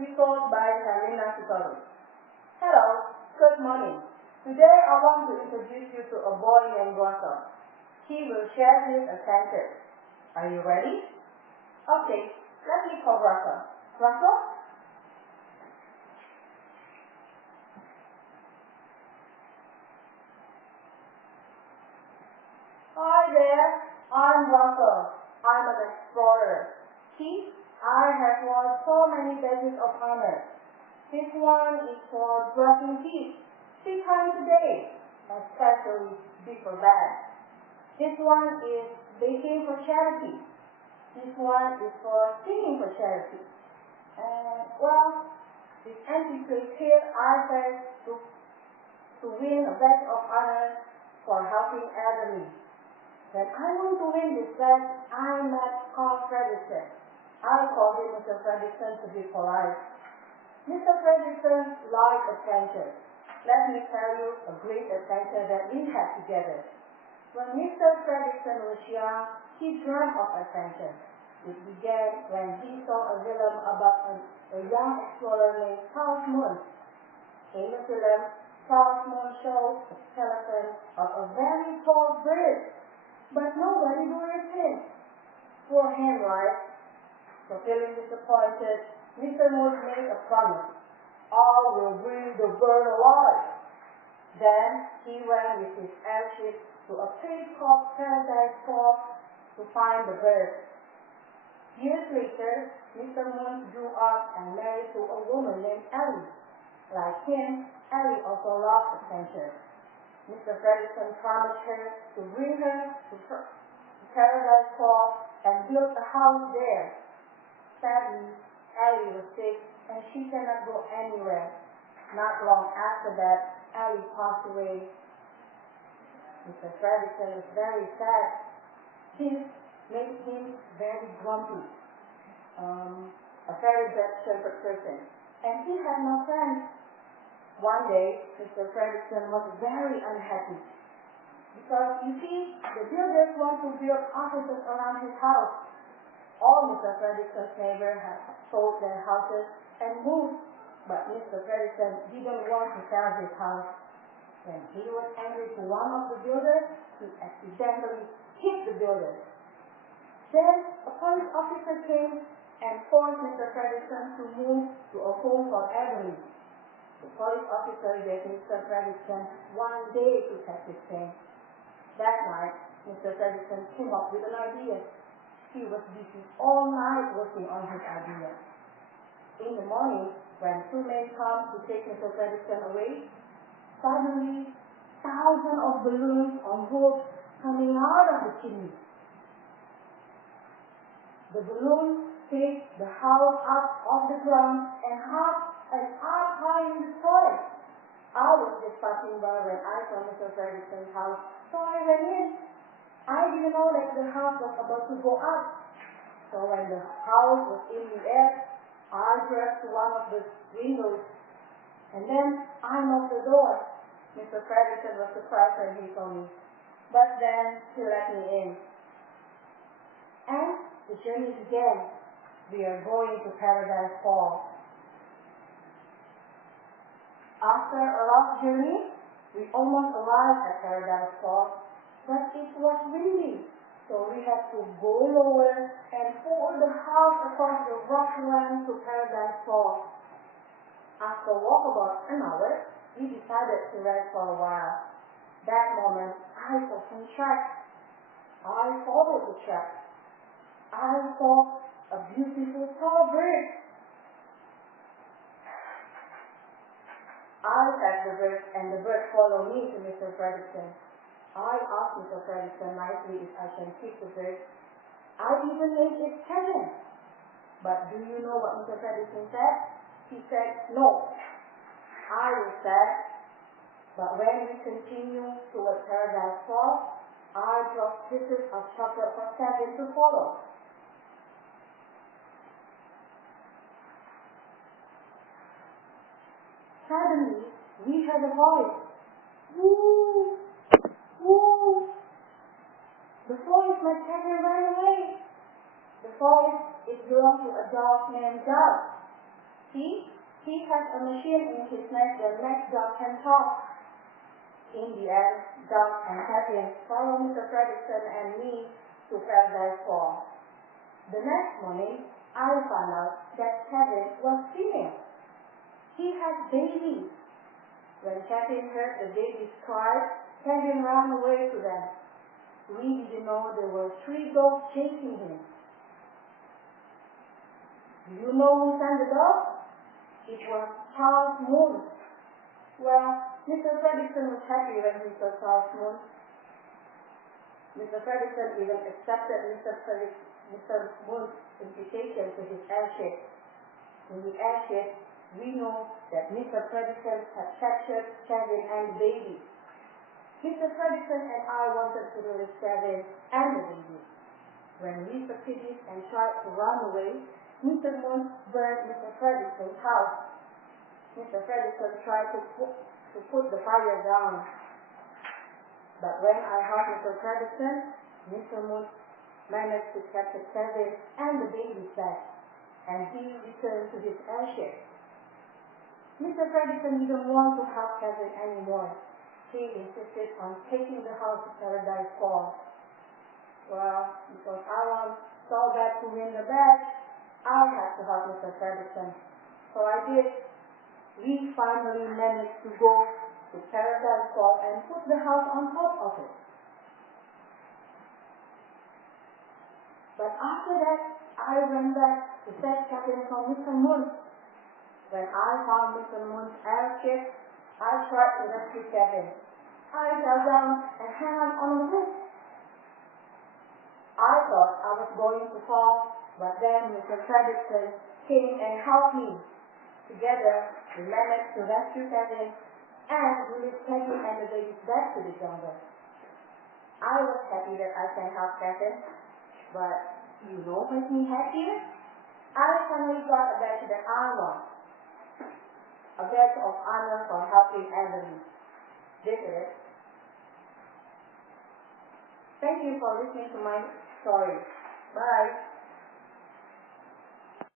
Resourced by Herlina Sitorus. Hello, good morning. Today I want to introduce you to a boy named Russell. He will share his adventures. Are you ready? Okay, let me call Russell. Russell? Hi there, I'm Russell. I'm an explorer. See, I have won so many badges of honor. This one is for brushing teeth 3 times a day, especially before bed. This one is baking for charity. This one is for singing for charity. And, well, this empty place here I said to win a badge of honor for helping elderly. When I want to win this badge, I met Carl Fredrickson. I call him Mr. Fredrickson to be polite. Mr. Fredrickson liked adventure. Let me tell you a great adventure that we had together. When Mr. Fredrickson was young, he dreamt of adventure. It began when he saw a film about a young explorer named Charles Moon. In the film, Charles Moon showed a skeleton of a very tall bird, but nobody believed him. Poor him, right? So feeling disappointed, Mr. Moon made a promise. I will bring the bird alive. Then he went with his airship to a place called Paradise Falls to find the bird. Years later, Mr. Moon grew up and married to a woman named Ellie. Like him, Ellie also loved adventure. Mr. Fredrickson promised her to bring her to Paradise Falls and build a house there. Sadly, Ellie was sick and she cannot go anywhere. Not long after that, Ellie passed away. Mr. Fredrickson was very sad. This made him very grumpy, a very bad-tempered person, and he had no friends. One day, Mr. Fredrickson was very unhappy because, you see, the builders want to build offices around his house. All Mr. Fredrickson's neighbors had sold their houses and moved, but Mr. Fredrickson didn't want to sell his house. When he was angry to one of the builders, he accidentally hit the builder. Then a police officer came and forced Mr. Fredrickson to move to a home for elderly. The police officer gave Mr. Fredrickson 1 day to catch his thing. That night, Mr. Fredrickson came up with an idea. He was busy all night working on his idea. In the morning, when 2 men come to take Mr. Fredrickson away, suddenly thousands of balloons on ropes coming out of the chimney. The balloons take the house up off the ground and up high in the sky. I was just passing by when I saw Mr. Fredrickson's house, so I went in. I didn't know that the house was about to go up. So when the house was in the air, I grabbed to one of the windows and then I knocked the door. Mr. Fredrickson was surprised when he saw me, but then he let me in. And the journey began. We are going to Paradise Falls. After a rough journey, we almost arrived at Paradise Falls, but it was windy, so we had to go lower and pull the house across the rough land to Paradise Falls. After a walk about an hour, we decided to rest for a while. That moment, I saw some tracks. I followed the tracks. I saw a beautiful tall bird. I fed the bird and the bird followed me to Mr. Fredrickson. I asked Mr. Fredrickson nicely if I can keep the bird. I even made it heaven. But do you know what Mr. Fredrickson said? He said, no. I was sad. But when we continued toward Paradise Falls, I dropped pieces of chocolate for Kevin to follow. Suddenly, we heard a voice. Woo! Woo! The voice made Kevin run away. The voice belonged to a dog named Doug. He has a machine in his neck that makes Dog can talk. In the end, Dog and Kevin followed Mr. Fredrickson and me to Paradise Falls. The next morning, I found out that Kevin was female. He had babies. When Kevin heard the babies cry, Kevin ran away to them. We didn't know there were 3 dogs chasing him. Do you know who sent the dog? It was Charles Moon. Well, Mr. Fredrickson was happy when he saw Charles Moon. Mr. Fredrickson even accepted Mr. Moon's invitation to his airship. In the airship, we know that Mr. Fredrickson had captured Kevin and the baby. Mr. Fredrickson and I wanted to release Kevin and the baby. When we succeeded and tried to run away, Mr. Moon burned Mr. Fredrickson's house. Mr. Fredrickson tried to put the fire down. But when I helped Mr. Fredrickson, Mr. Moon managed to capture Kevin and the baby back, and he returned to his airship. Mr. Fredrickson didn't want to help Kevin anymore. He insisted on taking the house to Paradise Falls. Well, because I was so bad to win the badge, I had to help Mr. Fredrickson. So I did. We finally managed to go to Paradise Falls and put the house on top of it. But after that, I went back to fetch Kevin from Mr. Moon. When I found Mr. Moon's airship, I tried to rescue Kevin. I fell down and hung on the roof. I thought I was going to fall, but then Mr. Fredrickson came and helped me. Together, we managed to rescue Kevin and release Kevin and the babies back to the jungle. I was happy that I can help Kevin, but you know what made me happier? I finally got a badge that I want. A badge of honor for helping elderly. This is it. Thank you for listening to my story. Bye.